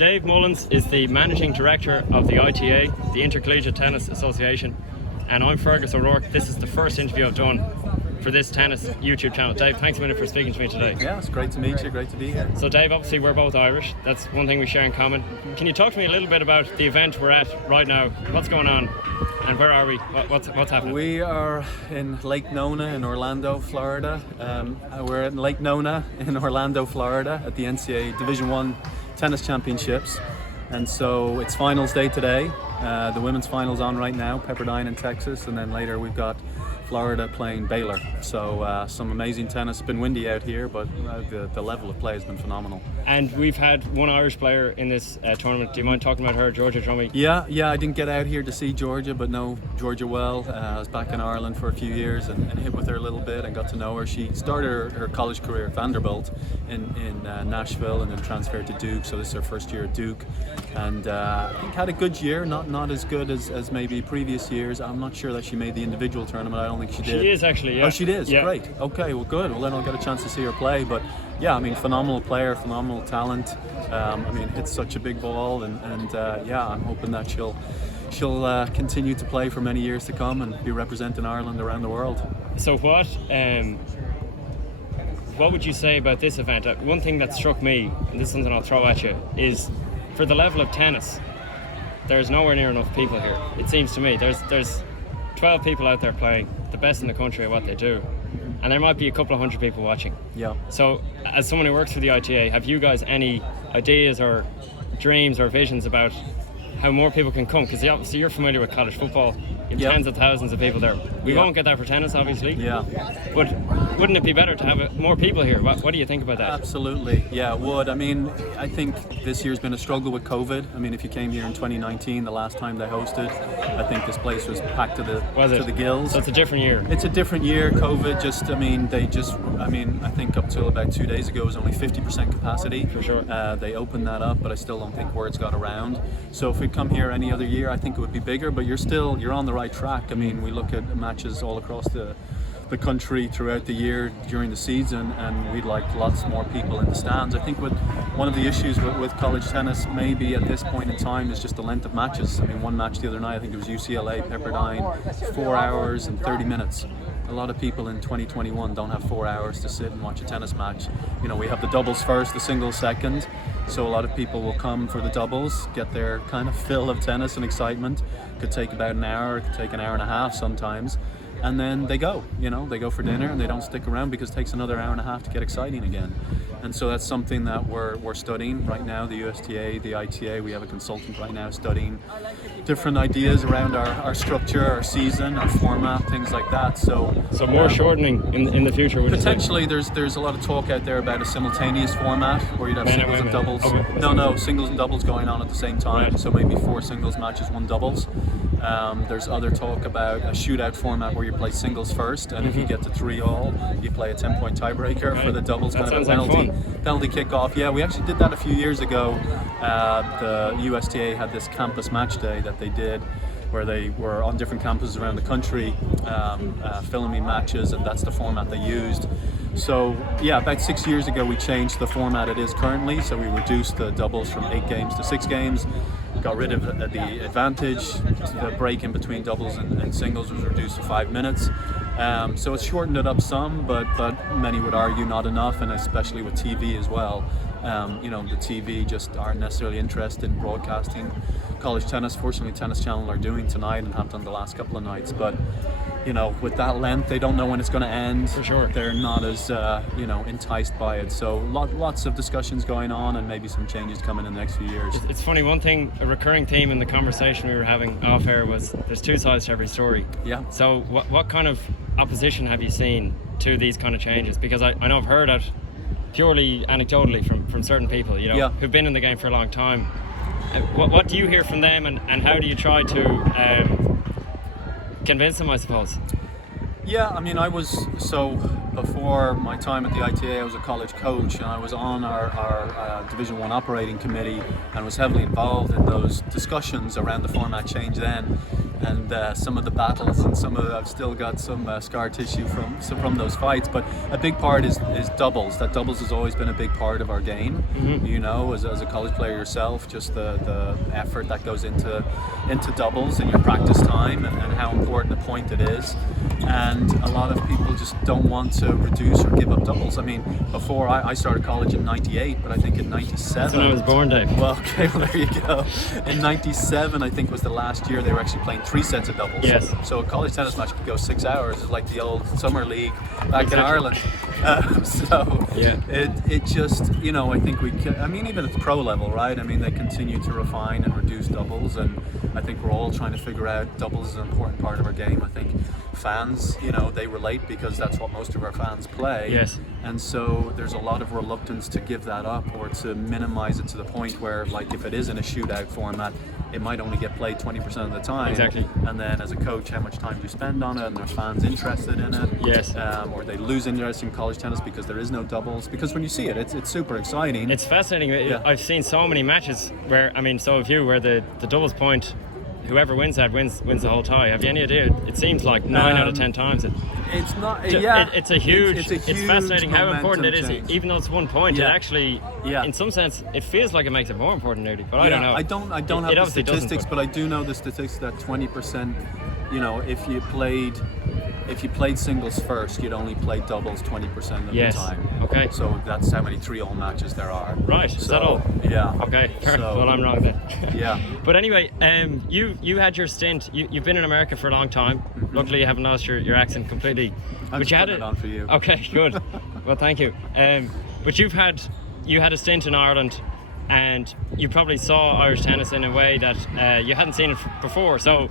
Dave Mullins is the Managing Director of the ITA, the Intercollegiate Tennis Association, and I'm Fergus O'Rourke. This is the first interview I've done for this tennis YouTube channel. Dave, thanks a minute for speaking to me today. Yeah, it's great to meet you, great to be here. So Dave, obviously we're both Irish. That's one thing we share in common. Can you talk to me a little bit about the event we're at right now? What's going on and where are we? What's happening? We are in Lake Nona in Orlando, Florida. We're in Lake Nona in Orlando, Florida at the NCAA Division I Tennis Championships. And so it's finals day today. The women's finals on right now, Pepperdine in Texas, and then later we've got Florida playing Baylor. So some amazing tennis. It's been windy out here, but the level of play has been phenomenal. And we've had one Irish player in this tournament. Do you mind talking about her, Georgia Drummy? Yeah, I didn't get out here to see Georgia, but know Georgia well. I was back in Ireland for a few years and hit with her a little bit and got to know her. She started her college career at Vanderbilt in Nashville and then transferred to Duke. So this is her first year at Duke, and I think had a good year. Not as good as maybe previous years. I'm not sure that she made the individual tournament. I don't think she did. She is actually, yeah. Oh, she is? Yeah. Great. Okay, well good. Well then I'll get a chance to see her play. But yeah, I mean, phenomenal player, phenomenal talent. Hits such a big ball and I'm hoping that she'll continue to play for many years to come and be representing Ireland around the world. So what would you say about this event? One thing that struck me, and this is something I'll throw at you, is for the level of tennis, there's nowhere near enough people here. It seems to me there's 12 people out there playing, the best in the country at what they do, and there might be a couple of hundred people watching. Yeah. So as someone who works for the ITA, have you guys any ideas or dreams or visions about how more people can come? Because obviously you're familiar with college football. You have tens of thousands of people there. We won't get that for tennis, obviously. Yeah. But wouldn't it be better to have more people here? What do you think about that? Absolutely. Yeah, it would. I mean, I think this year's been a struggle with COVID. I mean, if you came here in 2019, the last time they hosted, I think this place was packed to the gills. So it's a different year. It's a different year. COVID I think up till about 2 days ago it was only 50% capacity. For sure. They opened that up, but I still don't think word's got around. So if we come here any other year, I think it would be bigger, but you're on the right track. I mean, we look at matches all across the country throughout the year during the season, and we'd like lots more people in the stands. I think one of the issues with college tennis maybe at this point in time is just the length of matches. I mean, one match the other night, I think it was UCLA Pepperdine, 4 hours and 30 minutes. A lot of people in 2021 don't have 4 hours to sit and watch a tennis match. You know, we have the doubles first, the singles second, so a lot of people will come for the doubles, get their kind of fill of tennis and excitement. Could take about an hour, it could take an hour and a half sometimes. And then they go for dinner and they don't stick around because it takes another hour and a half to get exciting again. And so that's something that we're studying right now, the USTA, the ITA. We have a consultant right now studying different ideas around our structure, our season, our format, things like that. So more shortening in the future, would potentially. There's a lot of talk out there about a simultaneous format where you'd have singles and doubles. Okay. No, singles and doubles going on at the same time. So maybe 4 singles matches, 1 doubles. There's other talk about a shootout format where you play singles first, and if you get to 3-all, you play a 10-point tiebreaker for the doubles. That kind of a penalty kickoff. Yeah, we actually did that a few years ago. The USTA had this campus match day that they did, where they were on different campuses around the country filming matches, and that's the format they used. So yeah, about 6 years ago we changed the format it is currently. So we reduced the doubles from 8 games to 6 games. Got rid of the advantage. The break in between doubles and singles was reduced to 5 minutes. So it's shortened it up some, but many would argue not enough, and especially with TV as well. The TV just aren't necessarily interested in broadcasting college tennis. Fortunately, Tennis Channel are doing tonight and have done the last couple of nights. But with that length, they don't know when it's going to end. For sure. They're not as enticed by it. So lots of discussions going on, and maybe some changes coming in the next few years. It's funny, one thing, a recurring theme in the conversation we were having off air was there's 2 sides to every story. Yeah. So what kind of opposition have you seen to these kind of changes? Because I know I've heard it purely anecdotally from certain people, who've been in the game for a long time. What do you hear from them, and how do you try to convince them, I suppose? Yeah, I mean, before my time at the ITA, I was a college coach, and I was on our Division I operating committee and was heavily involved in those discussions around the format change then. some of the battles, and I've still got some scar tissue from those fights. But a big part is doubles. That doubles has always been a big part of our game. As a college player yourself, just the effort that goes into doubles and your practice time, and how important a point it is. And a lot of people just don't want to reduce or give up doubles. I mean, before I started college in '98, but I think in '97. That's when I was born, Dave. Well, okay, well, there you go. In '97, I think was the last year they were actually playing 3 sets of doubles. Yes. So a college tennis match could go 6 hours. It's like the old summer league back in Ireland. It just, I think even at the pro level, right? I mean, they continue to refine and reduce doubles, and I think we're all trying to figure out doubles is an important part of our game. I think fans, they relate because that's what most of our fans play. Yes. And so there's a lot of reluctance to give that up or to minimize it to the point where, like, if it is in a shootout format, it might only get played 20% of the time. Exactly. And then as a coach, how much time do you spend on it, and there's fans interested in it. Yes. Or they lose interest in college tennis because there is no doubles. Because when you see it, it's super exciting. It's fascinating. Yeah. I've seen so many matches where, so have you, where the doubles point, whoever wins that wins the whole tie. Have you any idea? It seems like 9 out of 10 times. It's not. It's fascinating how important it is. Change. Even though it's 1 point, it actually, in some sense, it feels like it makes it more important, nearly. But I don't know. I don't have the statistics, but I do know the statistics that 20%. If you played singles first, you'd only play doubles 20% of the time. Okay. So that's how many 3-all matches there are. Right. Is that all? Yeah. Okay. Well, I'm wrong then. Yeah. But anyway, you had your stint. You've been in America for a long time. Luckily, you haven't lost your accent completely. I'm just putting it on for you. Okay. Good. Well, thank you. But you had a stint in Ireland, and you probably saw Irish tennis in a way that you hadn't seen it before. So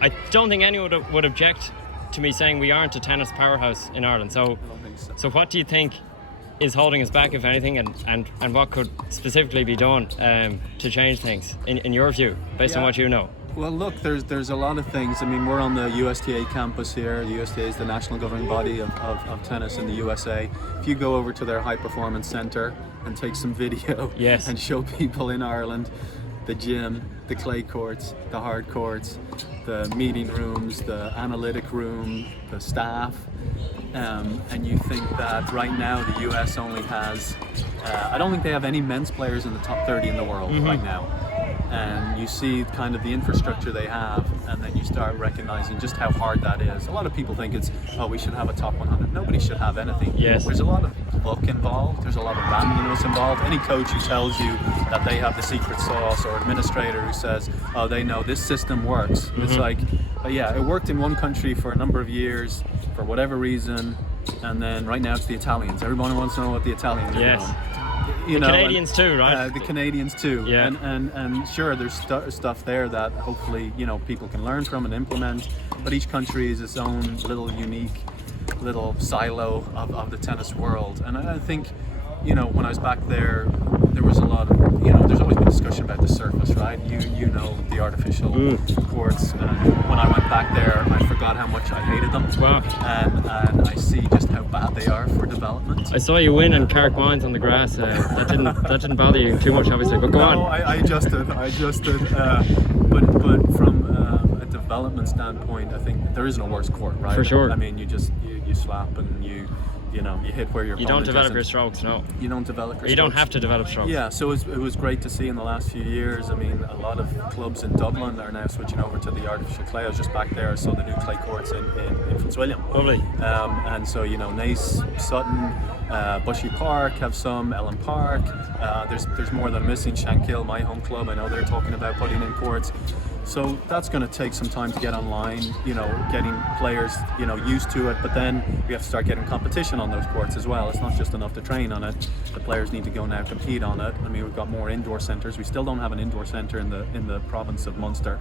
I don't think anyone would object to me saying we aren't a tennis powerhouse in Ireland. So, I don't think so. So what do you think is holding us back, if anything, and what could specifically be done to change things, in your view, based on what you know? Well, look, there's a lot of things. I mean, we're on the USTA campus here. The USTA is the national governing body of tennis in the USA. If you go over to their high performance center and take some video and show people in Ireland the gym, the clay courts, the hard courts, the meeting rooms, the analytic room, the staff, and you think that right now the US only has, I don't think they have any men's players in the top 30 in the world right now. And you see kind of the infrastructure they have, and then you start recognizing just how hard that is. A lot of people think we should have a top 100. Nobody should have anything. Yes. There's a lot of luck involved. There's a lot of randomness involved. Any coach who tells you that they have the secret sauce, or administrator who says, they know this system works. It's like, it worked in one country for a number of years for whatever reason, and then right now it's the Italians. Everyone wants to know what the Italians are doing. The Canadians too, right? The Canadians too. Yeah. And sure, there's stuff there that hopefully people can learn from and implement. But each country is its own little unique little silo of the tennis world. And I think when I was back there was a lot of there's always been discussion about the surface, right? The artificial courts. When I went back there, I forgot how much I hated them. Wow. And I see just how bad they are for development. I saw you win in Carrick Mines on the grass. That didn't bother you too much, obviously. But go on. No, I adjusted. But from a development standpoint, I think there is no worse court, right? For sure. I mean, you slap and you hit where your opponent don't develop isn't. your strokes, no. You don't develop your You don't strokes. have to develop strokes. Yeah, so it was great to see in the last few years. I mean, a lot of clubs in Dublin are now switching over to the artificial clay. I was just back there. I saw the new clay courts in Fitzwilliam. Lovely. And so, Naas, Sutton, Bushy Park have some, Ellen Park. There's more than missing. Shankill, my home club, I know they're talking about putting in courts. So that's going to take some time to get online, getting players, used to it. But then we have to start getting competition on those courts as well. It's not just enough to train on it. The players need to go now compete on it. I mean, we've got more indoor centres. We still don't have an indoor centre in the province of Munster,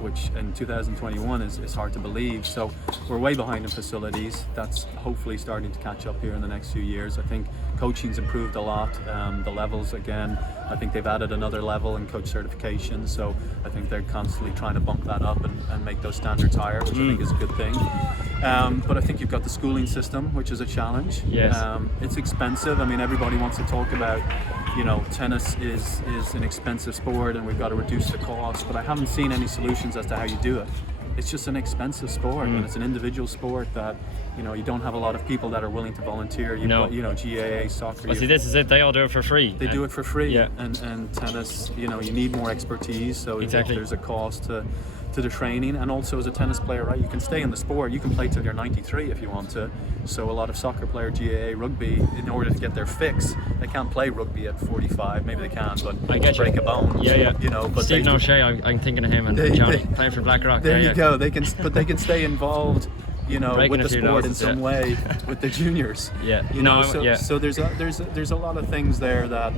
which in 2021 is hard to believe. So we're way behind in facilities. That's hopefully starting to catch up here in the next few years. I think coaching's improved a lot. The levels, again, I think they've added another level in coach certification. So I think they're constantly trying to bump that up and make those standards higher, which I think is a good thing. But I think you've got the schooling system, which is a challenge. Yes. It's expensive. I mean, everybody wants to talk about, tennis is an expensive sport and we've got to reduce the cost, but I haven't seen any solutions as to how you do it. It's just an expensive sport, and it's an individual sport that, you don't have a lot of people that are willing to volunteer. GAA, soccer. Well, see, this is it. They all do it for free. They do it for free. Yeah. And tennis, you need more expertise. So exactly. There's a cost to the training, and also as a tennis player, right, you can stay in the sport. You can play till you're 93 if you want to. So a lot of soccer player, GAA, rugby, in order to get their fix, they can't play rugby at 45. Maybe they can, but I get break a bone. Yeah. But Stephen O'Shea, I'm thinking of him and Johnny playing for BlackRock. There you go. They can stay involved. With the sport in some way with the juniors. So there's a lot of things there that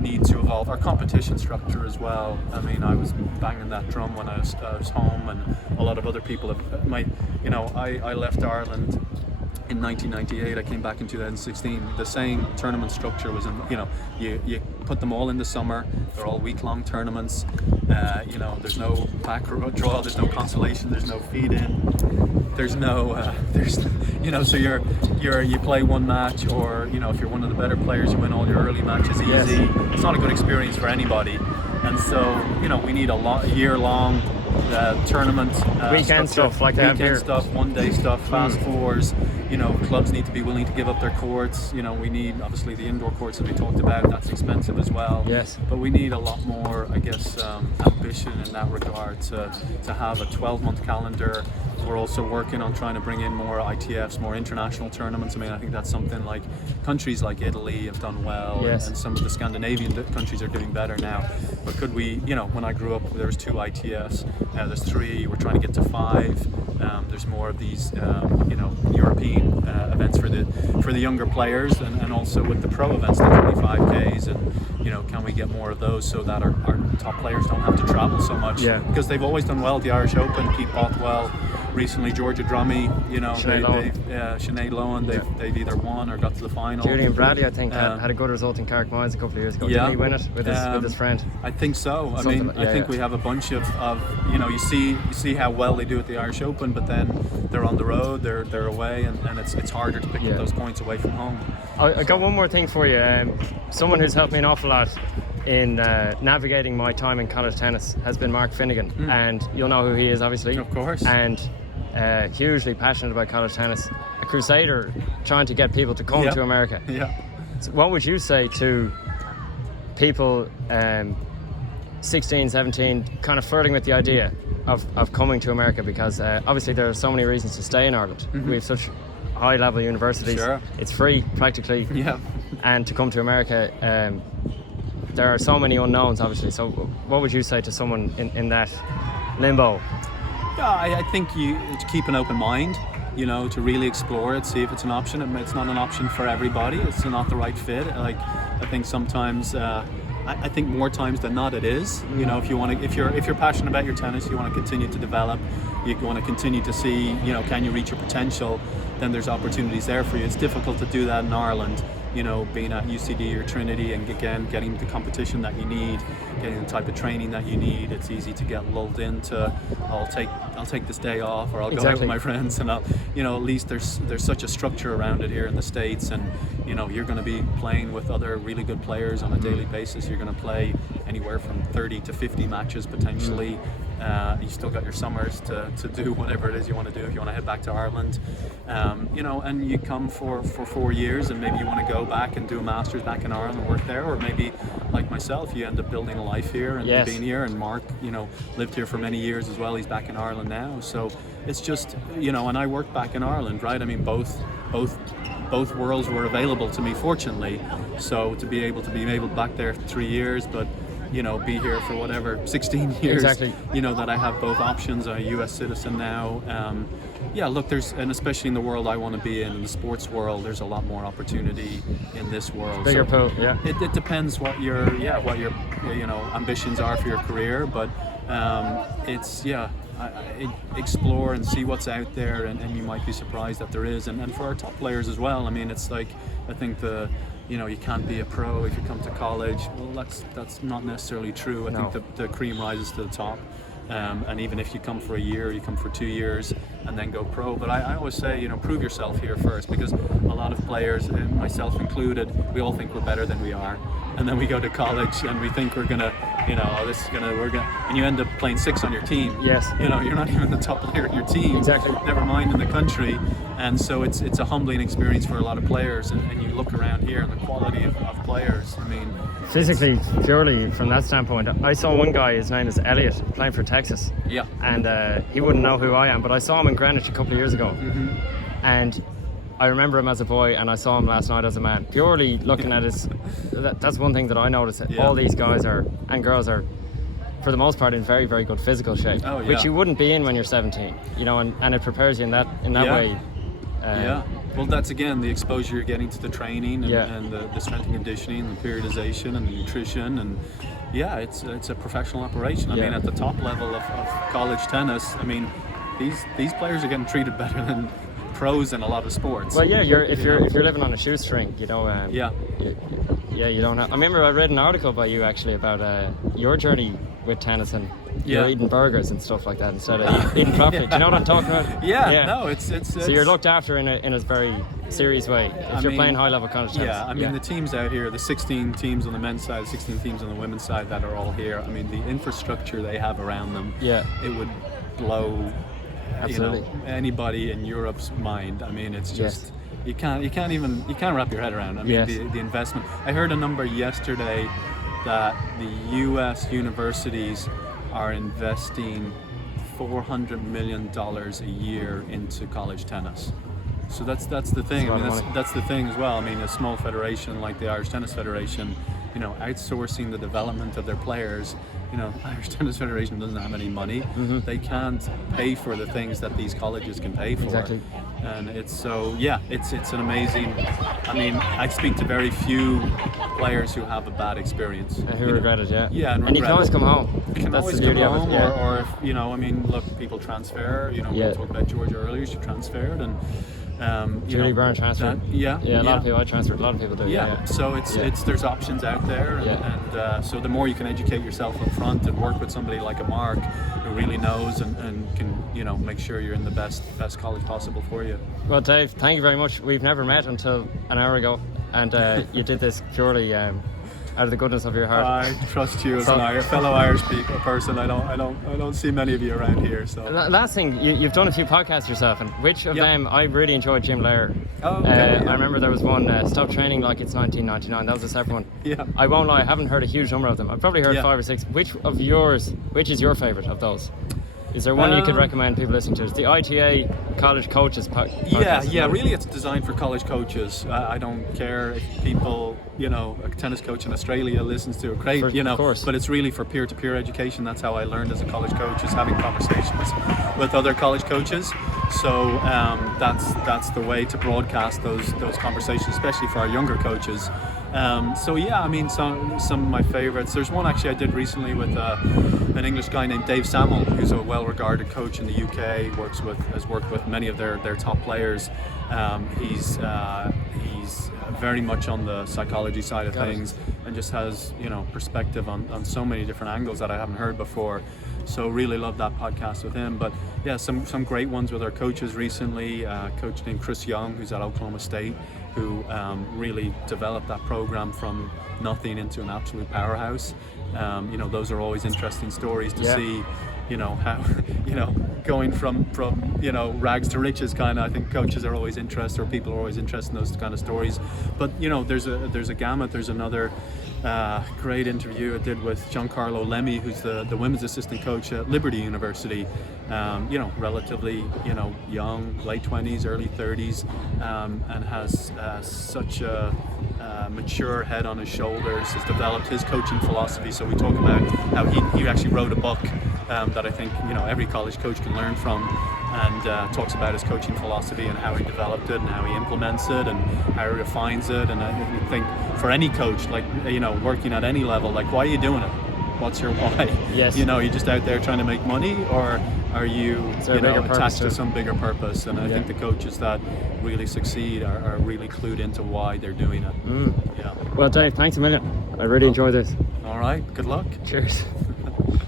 need to evolve. Our competition structure as well. I mean, I was banging that drum when I was home, and a lot of other people have. I left Ireland in 1998. I came back in 2016. The same tournament structure was in. You put them all in the summer. They're all week-long tournaments. There's no back draw. There's no consolation. There's no feed-in. There's no, so you play one match, or if you're one of the better players, you win all your early matches easy. Yes. It's not a good experience for anybody, and so we need a year-long tournament, weekend stuff like that here. Weekend stuff, one-day stuff, fast fours. Clubs need to be willing to give up their courts. We need, obviously, the indoor courts that we talked about. That's expensive as well. Yes. But we need a lot more, I guess, ambition in that regard to have a 12-month calendar. We're also working on trying to bring in more ITFs, more international tournaments. I mean, I think that's something like countries like Italy have done well, yes. and some of the Scandinavian countries are doing better now. But could we, when I grew up, there was 2 ITFs. Now there's 3. We're trying to get to 5. There's more of these, European events for the younger players, and also with the pro events, the 25Ks, and can we get more of those so that our top players don't have to travel so much? Yeah. Because they've always done well at the Irish Open. Pete Bothwell, recently Georgia Drummy, Sinead Lohan, they've either won or got to the final. Julian Bradley, I think, had a good result in Carrick Mines a couple of years ago. Didn't he win it with his friend? I think so. I think we have a bunch of you see how well they do at the Irish Open, but then they're on the road, they're away, and it's harder to pick up those points away from home. I got one more thing for you. Someone who's helped me an awful lot in navigating my time in college tennis has been Mark Finnegan, and you'll know who he is, obviously. Of course. And hugely passionate about college tennis, a crusader trying to get people to come to America. Yeah. So what would you say to people 16, 17, kind of flirting with the idea of coming to America? Because obviously there are so many reasons to stay in Ireland. We have such high level universities. Sure. It's free practically. Yeah. And to come to America, there are so many unknowns, obviously. So what would you say to someone in that limbo? Yeah, I think you to keep an open mind, to really explore it, see if it's an option. It's not an option for everybody. It's not the right fit. Like, I think sometimes, I think more times than not, it is. If you're passionate about your tennis, you want to continue to develop, you want to continue to see, can you reach your potential? Then there's opportunities there for you. It's difficult to do that in Ireland. Being at UCD or Trinity, and again getting the competition that you need, getting the type of training that you need. It's easy to get lulled into, I'll take this day off, or I'll go out with my friends, and at least there's such a structure around it here in the States, and you're going to be playing with other really good players on a daily basis. You're going to play anywhere from 30 to 50 matches potentially. You still got your summers to do whatever it is you want to do if you want to head back to Ireland. And you come for 4 years, and maybe you want to go back and do a master's back in Ireland and work there, or maybe like myself, you end up building a life here and being here. And Mark, lived here for many years as well. He's back in Ireland now, so it's just and I worked back in Ireland, right? I mean, both worlds were available to me, fortunately. So to be able back there for 3 years, but be here for whatever 16 years. Exactly. That I have both options. I'm a U.S. citizen now. Look, and especially in the world I want to be in the sports world, there's a lot more opportunity in this world. Bigger pool, yeah. It depends what your ambitions are for your career, but explore and see what's out there, and you might be surprised that there is. And for our top players as well. I mean, it's like, I think you can't be a pro if you come to college. Well, that's not necessarily true. I think the cream rises to the top. And even if you come for a year, you come for 2 years and then go pro. But I always say, prove yourself here first, because a a lot of players, and myself included, we all think we're better than we are. And then we go to college and we think we're gonna, and you end up playing 6 on your team. Yes. You're not even the top player in your team. Exactly. Never mind in the country. And so it's a humbling experience for a lot of players. And you look around here and the quality of players. I mean, physically, purely from that standpoint, I saw one guy. His name is Elliot, playing for Texas. Yeah. And he wouldn't know who I am, but I saw him in Greenwich a couple of years ago, and I remember him as a boy, and I saw him last night as a man. Purely looking at his, that's one thing that I noticed. That all these guys and girls are, for the most part, in very, very good physical shape, which you wouldn't be in when you're 17. And it prepares you in that way. Well, that's again the exposure you're getting to the training and the strength and conditioning, the periodization and the nutrition, and it's a professional operation. I mean, at the top level of college tennis, I mean, these players are getting treated better than pros in a lot of sports. Well, if you're living on a shoestring, you don't have. I remember I read an article by you actually about your journey with tennis, and you're eating burgers and stuff like that instead of eating properly. Do you know what I'm talking about? No, it's so you're looked after in a very serious way if you're playing high level college tennis. I mean the teams out here, the 16 teams on the men's side, 16 teams on the women's side that are all here. I mean the infrastructure they have around them. It would blow. Absolutely. Anybody in Europe's mind. I mean, it's just you can't wrap your head around. I mean, the investment. I heard a number yesterday that the U.S. universities are investing $400 million a year into college tennis. So that's the thing. I mean, that's the thing as well. I mean, a small federation like the Irish Tennis Federation, outsourcing the development of their players. Irish Tennis Federation doesn't have any money. They can't pay for the things that these colleges can pay for. Exactly. And it's an amazing. I mean, I speak to very few players who have a bad experience. And who regret it, and you can always come home. You can That's always the beauty come home, of it. or if, I mean, look, people transfer. We talked about Georgia earlier. She transferred, and Julie Byrne transferred. A lot of people. I transferred. A lot of people do. So it's there's options out there, and so the more you can educate yourself up front and work with somebody like a Mark who really knows and can make sure you're in the best college possible for you. Well, Dave, thank you very much. We've never met until an hour ago, and you did this purely out of the goodness of your heart. I trust you as a fellow Irish person. I don't see many of you around here. So last thing, you've done a few podcasts yourself, and which of them? I really enjoyed Jim Lair. I remember there was one, Stop Training Like It's 1999. That was a separate one. I won't lie, I haven't heard a huge number of them. I've probably heard 5 or 6. Which is your favourite of those? Is there one you could recommend people listening to? It's the ITA College Coaches podcast. Really it's designed for college coaches. I don't care if people, a tennis coach in Australia listens to it, great, of course. But it's really for peer-to-peer education. That's how I learned as a college coach, is having conversations with other college coaches. So that's the way to broadcast those conversations, especially for our younger coaches. I mean, some of my favorites. There's one actually I did recently with an English guy named Dave Samuel, who's a well-regarded coach in the UK. Has worked with many of their top players. He's very much on the psychology side of things, and just has perspective on so many different angles that I haven't heard before. So really love that podcast with him. But some great ones with our coaches recently. A coach named Chris Young, who's at Oklahoma State, who really developed that program from nothing into an absolute powerhouse. Those are always interesting stories to see. How going from rags to riches kind of. I think coaches are always interested, or people are always interested in those kind of stories. But there's a gamut. There's another great interview I did with Giancarlo Lemmy, who's the women's assistant coach at Liberty University. Relatively young, late 20s, early 30s, and has such a mature head on his shoulders. Has developed his coaching philosophy. So we talk about how he actually wrote a book that I think every college coach can learn from, and talks about his coaching philosophy and how he developed it and how he implements it and how he refines it. And I think for any coach, like working at any level, like, why are you doing it? What's your why? Yes. You're just out there trying to make money, or are you attached to some bigger purpose? And I think the coaches that really succeed are really clued into why they're doing it. Well, Dave, thanks a million. I really enjoyed this. All right, good luck. Cheers.